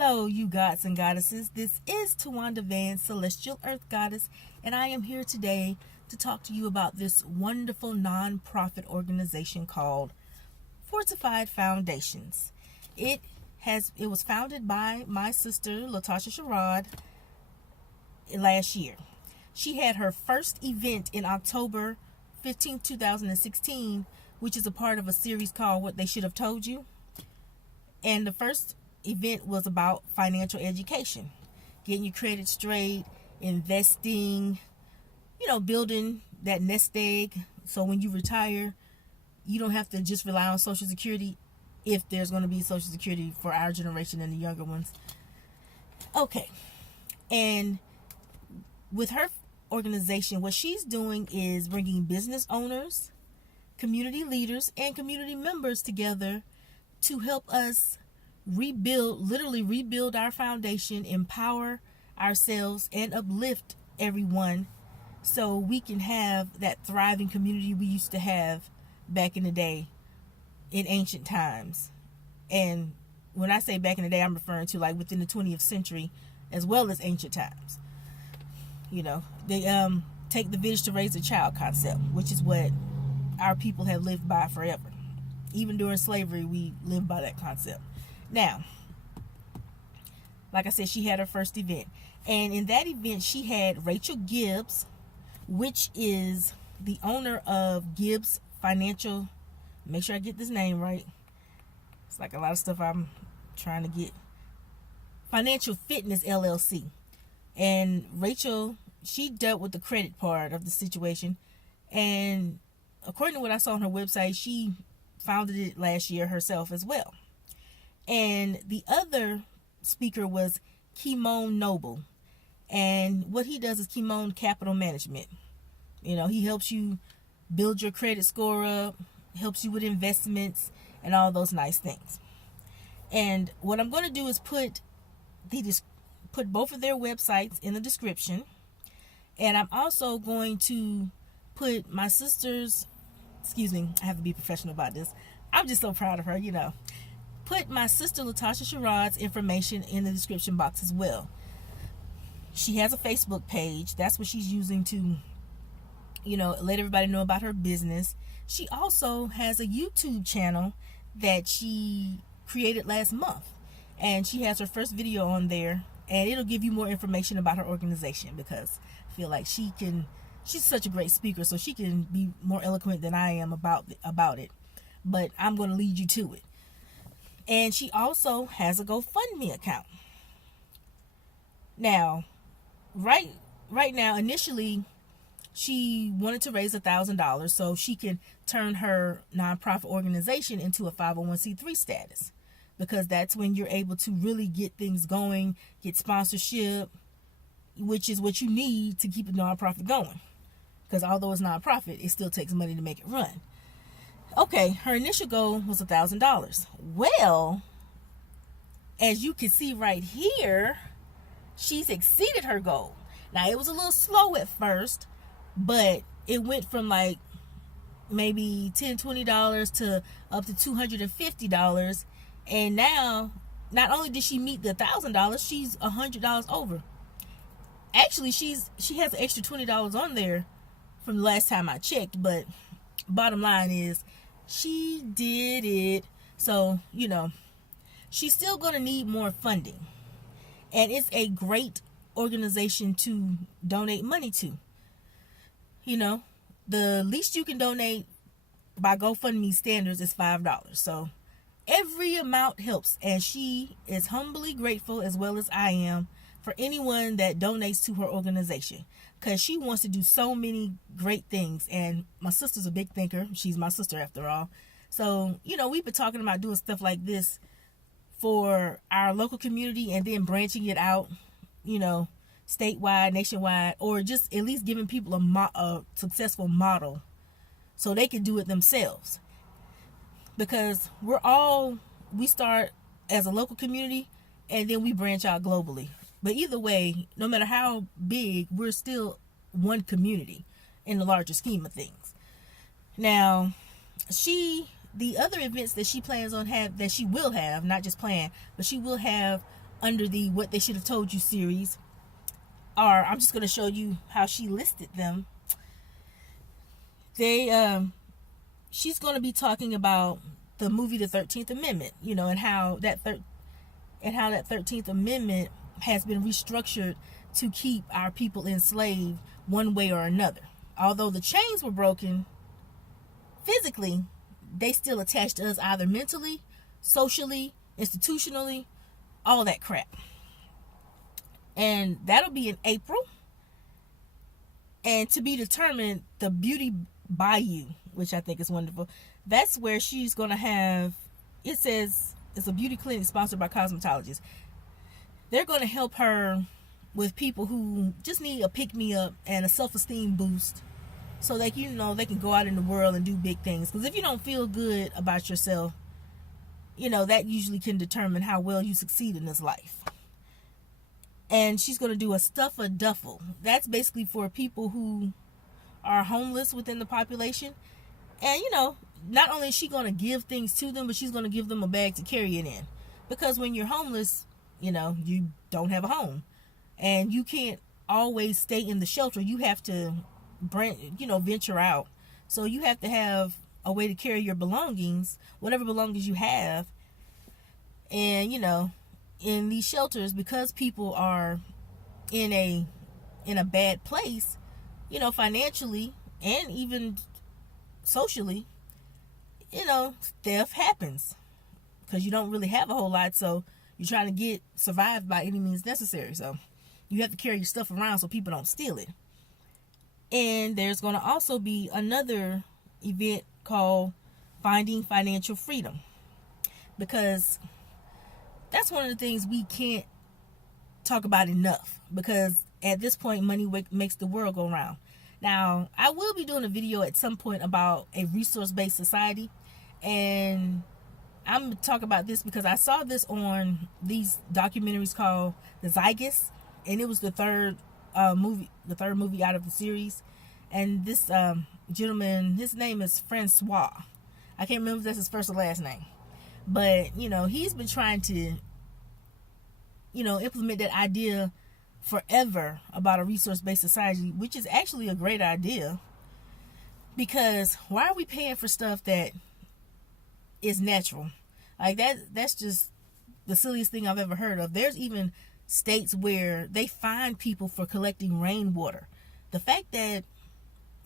Hello, you gods and goddesses. This is Tawanda Van, Celestial Earth Goddess, and I am here today to talk to you about this wonderful non-profit organization called Fortified Foundations. It was founded by my sister, Latasha Sherrod, last year. She had her first event in October 15, 2016, which is a part of a series called What They Should Have Told You. And the first event was about financial education, getting your credit straight, investing, building that nest egg so when you retire you don't have to just rely on Social Security, if there's going to be Social Security for our generation and the younger ones. Okay, and with her organization, what she's doing is bringing business owners, community leaders, and community members together to help us literally rebuild our foundation, empower ourselves, and uplift everyone so we can have that thriving community we used to have back in the day, in ancient times. And when I say back in the day, I'm referring to like within the 20th century as well as ancient times. They take the village to raise a child concept, which is what our people have lived by forever. Even during slavery, we lived by that concept. Now, like I said, she had her first event. And in that event, she had Rachel Gibbes, which is the owner of Gibbes Financial. Make sure I get this name right. It's like a lot of stuff I'm trying to get. Financial Fitness LLC. And Rachel, she dealt with the credit part of the situation. And according to what I saw on her website, she founded it last year herself as well. And the other speaker was Keymone Noble. And what he does is Keymone Capital Management. He helps you build your credit score up, helps you with investments, and all those nice things. And what I'm going to do is put both of their websites in the description. And I'm also going to put my sister's, I have to be professional about this. I'm just so proud of her, Put my sister Latasha Sherrod's information in the description box as well. She has a Facebook page. That's what she's using to, let everybody know about her business. She also has a YouTube channel that she created last month. And she has her first video on there. And it'll give you more information about her organization, because I feel like she's such a great speaker, so she can be more eloquent than I am about it. But I'm going to lead you to it. And she also has a GoFundMe account. Now, right now, initially, she wanted to raise $1,000 so she can turn her nonprofit organization into a 501c3 status, because that's when you're able to really get things going, get sponsorship, which is what you need to keep a nonprofit going. Because although it's nonprofit, it still takes money to make it run. Okay, her initial goal was $1,000. Well, as you can see right here, she's exceeded her goal. Now, it was a little slow at first, but it went from like maybe $10, $20 to up to $250. And now, not only did she meet the $1,000, she's $100 over. Actually, she has an extra $20 on there from the last time I checked, but bottom line is she did it. So, she's still going to need more funding. And it's a great organization to donate money to. The least you can donate by GoFundMe standards is $5. So every amount helps. And she is humbly grateful, as well as I am, for anyone that donates to her organization, because she wants to do so many great things. And my sister's a big thinker. She's my sister after all. So, we've been talking about doing stuff like this for our local community and then branching it out, statewide, nationwide, or just at least giving people a successful model so they can do it themselves. Because we start as a local community and then we branch out globally. But either way, no matter how big, we're still one community in the larger scheme of things. Now, the other events that she plans on that she will have, not just plan, but she will have under the What They Should Have Told You series. Or I'm just going to show you how she listed them. She's going to be talking about the movie The 13th Amendment, and how that 13th Amendment has been restructured to keep our people enslaved one way or another. Although the chains were broken physically, they still attached to us either mentally, socially, institutionally, all that crap. And that'll be in April. And to be determined, the Beauty Bayou, which I think is wonderful, that's where she's going to have, it says it's a beauty clinic sponsored by cosmetologists. They're going to help her with people who just need a pick-me-up and a self-esteem boost, so that they can go out in the world and do big things. Because if you don't feel good about yourself, that usually can determine how well you succeed in this life. And she's going to do a stuff a duffel. That's basically for people who are homeless within the population. And not only is she going to give things to them, but she's going to give them a bag to carry it in. Because when you're homeless, you don't have a home, and you can't always stay in the shelter. You have to venture out. So you have to have a way to carry your belongings, whatever belongings you have. And in these shelters, because people are in a bad place, financially and even socially, theft happens because you don't really have a whole lot. So you're trying to survive by any means necessary. So you have to carry your stuff around so people don't steal it. And there's going to also be another event called Finding Financial Freedom, because that's one of the things we can't talk about enough, because at this point, money makes the world go round. Now, I will be doing a video at some point about a resource-based society, and I'm going to talk about this because I saw this on these documentaries called The Zygus, and it was the third movie out of the series. And this gentleman, his name is Francois. I can't remember if that's his first or last name. But, he's been trying to, implement that idea forever about a resource-based society, which is actually a great idea. Because why are we paying for stuff that is natural? Like that's just the silliest thing I've ever heard of. There's even states where they fine people for collecting rainwater. The fact that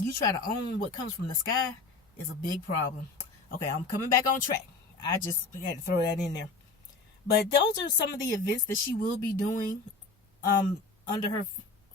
you try to own what comes from the sky is a big problem. Okay, I'm coming back on track. I just had to throw that in there. But those are some of the events that she will be doing under her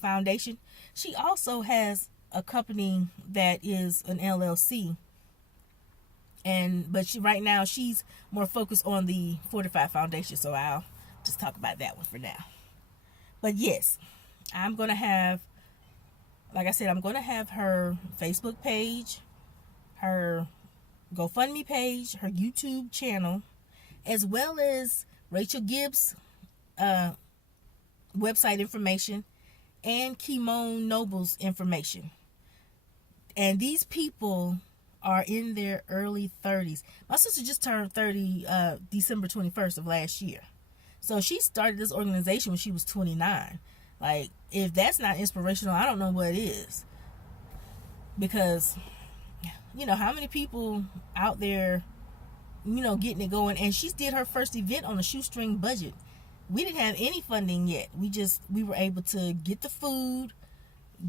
foundation. She also has a company that is an LLC. But right now she's more focused on the Fortified Foundations. So I'll just talk about that one for now. But yes, I'm going to have her Facebook page, her GoFundMe page, her YouTube channel, as well as Rachel Gibbes' website information and Keymone Noble's information. And these people are in their early 30s. My sister just turned 30 December 21st of last year. So she started this organization when she was 29. Like, if that's not inspirational, I don't know what is. Because, how many people out there, getting it going. And she did her first event on a shoestring budget. We didn't have any funding yet. We were able to get the food,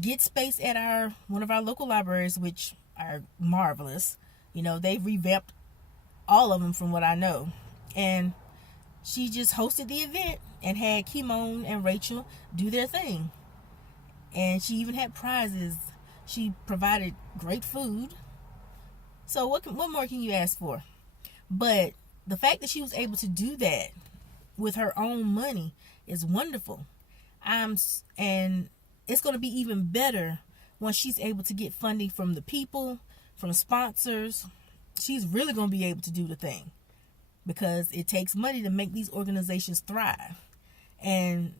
get space at one of our local libraries, which are marvelous. They've revamped all of them from what I know. And she just hosted the event and had Keymone and Rachel do their thing. And she even had prizes. She provided great food. So what more can you ask for? But the fact that she was able to do that with her own money is wonderful. And it's going to be even better once she's able to get funding from the people, from sponsors. She's really going to be able to do the thing, because it takes money to make these organizations thrive. And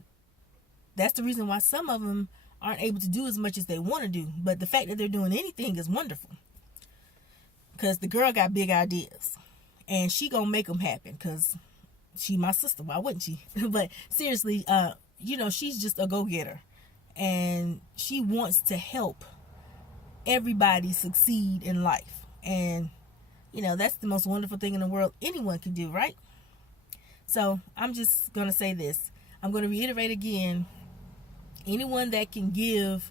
that's the reason why some of them aren't able to do as much as they want to do. But the fact that they're doing anything is wonderful, because the girl got big ideas and she gonna make them happen. Because she my sister. Why wouldn't she? But seriously, you know, she's just a go-getter, and she wants to help everybody succeed in life. And you know, that's the most wonderful thing in the world anyone can do, right? So I'm just going to say this. I'm going to reiterate again. Anyone that can give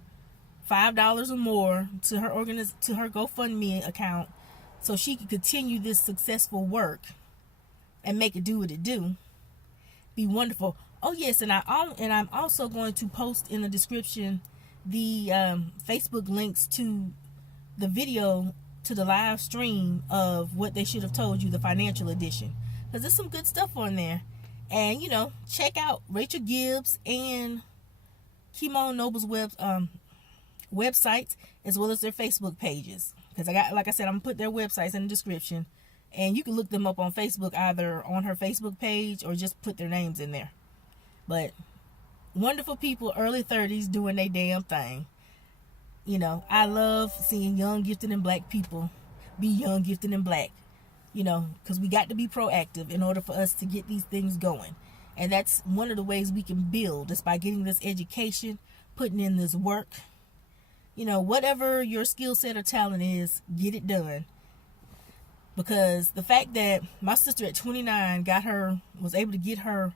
$5 or more to her to her GoFundMe account so she can continue this successful work and make it do what it do, be wonderful. Oh yes, and I'm also going to post in the description the Facebook links to the video, to the live stream of what they should have told you, the financial edition, because there's some good stuff on there. And you know, check out Rachel Gibbes and Keymone Noble's websites, as well as their Facebook pages, because like I said, I'm gonna put their websites in the description, and you can look them up on Facebook, either on her Facebook page or just put their names in there. But wonderful people, early 30s, doing their damn thing. You know, I love seeing young, gifted, and black people be young, gifted, and black. You know, because we got to be proactive in order for us to get these things going. And that's one of the ways we can build, is by getting this education, putting in this work. You know, whatever your skill set or talent is, get it done. Because the fact that my sister at 29 was able to get her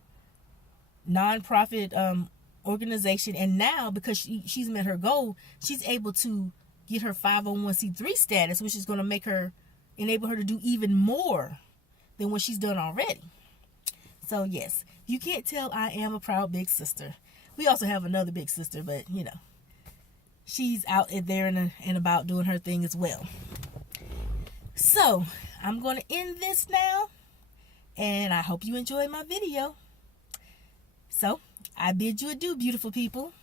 nonprofit organization, and now because she's met her goal, she's able to get her 501c3 status, which is going to enable her to do even more than what she's done already. So yes, you can't tell, I am a proud big sister. We also have another big sister, but you know, she's out there and about doing her thing as well. So I'm going to end this now, and I hope you enjoyed my video. So I bid you adieu, beautiful people.